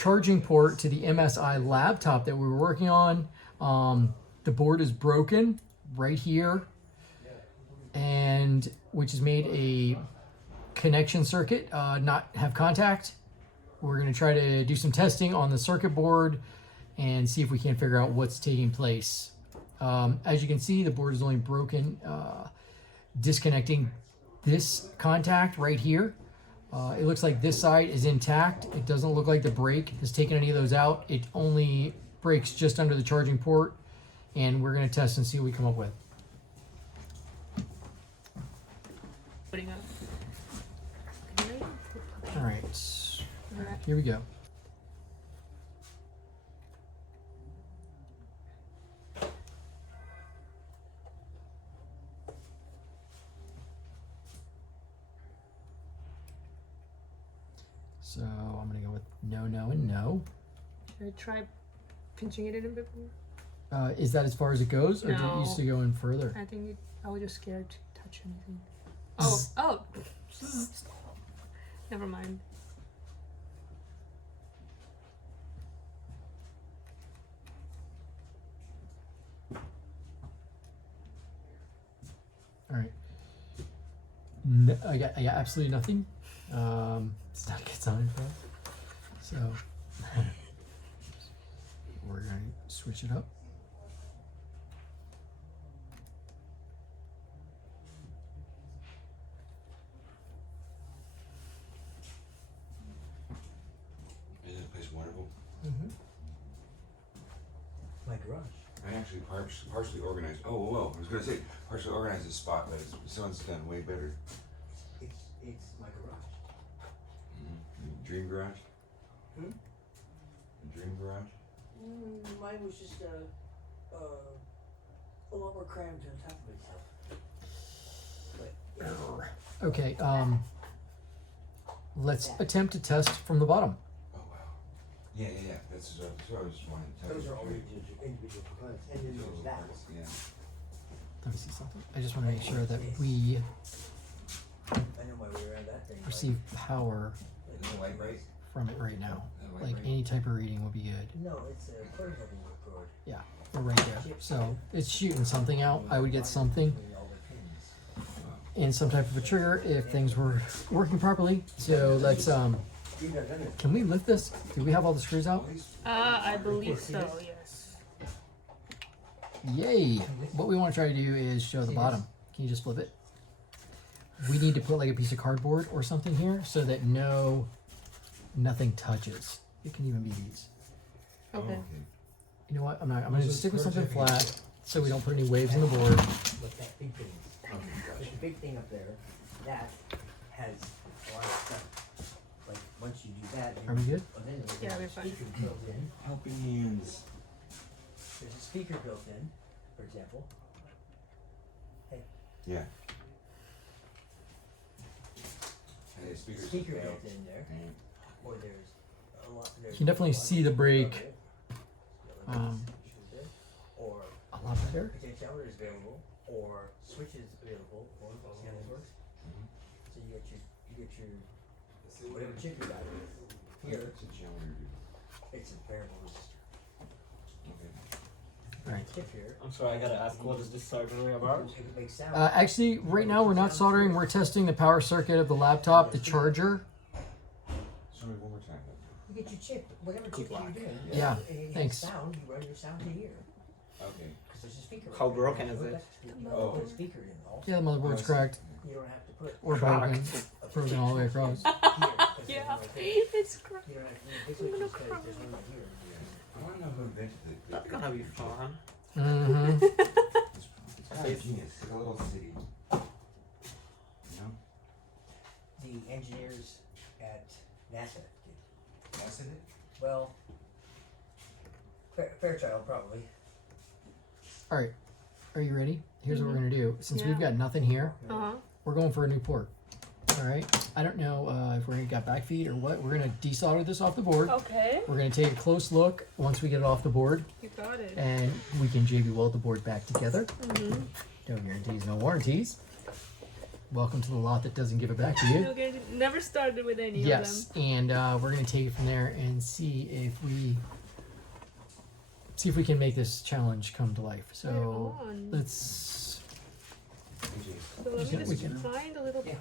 charging port to the MSI laptop that we were working on. The board is broken right here, and which has made a connection circuit not have contact. We're going to try to do some testing on the circuit board and see if we can figure out what's taking place. As you can see, the board is only broken, disconnecting this contact right here. It looks like this side is intact. It doesn't look like the break has taken any of those out. It only breaks just under the charging port, and we're going to test and see what we come up with. Putting up. All right, here we go. So I'm going to go with no, no, and no. Should I try pinching it in a bit more? Is that as far as it goes, or do No. it used to go in further? I think I was just scared to touch anything. Oh! Never mind. All right. No, I got absolutely nothing. It's not good sounding for us. So we're going to switch it up. Isn't this place wonderful? Mm-hmm. My garage. I actually partially organized. Oh, whoa! I was gonna say partially organized the spot, but someone's done way better. It's my garage. Dream garage. Hmm? Dream garage. Mine was just a lot more crammed on top of itself. But Okay. Let's attempt to test from the bottom. Oh wow. Yeah. That's what I was wanting to tell those you. are all individual components, and then there's that. Yeah. Let me see something. I just want to make sure that we I know my way around that thing. receive power Is the light bright? from it right now. Is the light Like bright? any type of reading would be good. No, it's a portable record. Yeah, we're right there. So it's shooting something out. I would get something Between all the pins. and some type of a trigger if things were working properly. So let's You've never done it. can we lift this? Do we have all the screws out? I believe so, yes. Yay! What we want to try to do is show the bottom. Can you just flip it? We need to put like a piece of cardboard or something here so that nothing touches. It can even be these. Okay. You know what? I'm going to stick with something flat so we don't put any waves in the board. What that big thing is. There's a big thing up there that has a lot of stuff. Like once you do that, Are we good? then there's Yeah, a we're fine. speaker built in. Helping hands. There's a speaker built in, for example. Yeah. Hey, speakers. Speaker built in there. Hey. Or there's a lot. You can definitely see the break Or a lot better. potentiometer is available, or switches available, or see how this works. So you get your whatever chip you got here. It's a generator, dude. It's a variable resistor. Okay. Right. Chip here. I'm sorry, I gotta ask, what is this soldering about? It makes sound. Actually, right now we're not soldering. We're testing the power circuit of the laptop, the charger. Show me one more time. You get your chip, whatever chip you're doing. Yeah, and it has thanks. sound, you run your sound to here. Okay. Because there's a speaker. How right there. broken is it? Oh. Put a speaker in also. Yeah, the motherboard's cracked You don't have to put or broken, broken all the way across. here. 'cause there's Yeah, one right there. it's great. You don't have to this switch is 'cause there's one right here. I want to know who invented it. That's gonna be fun. Mm-hmm. It's kind of genius. It's like a little city. You know? The engineers at NASA did. NASA did? Well, Fairchild probably. All right. Are you ready? Here's what we're going to do. Since we've Yeah. got nothing here, Uh-huh. we're going for a new port. All right. I don't know if we're going to got back feed or what. We're going to desolder this off the board. Okay. We're going to take a close look once we get it off the board, You got it. and we can J-B weld the board back together. Mm-hmm. No guarantees, no warranties. welcome to the lot that doesn't give it back to you. Okay, never started with any Yes, of and we're gonna take it from there and see if we can make this challenge come to life. them. So Right on. let's. AJ, So let me we just can- find a little Yeah.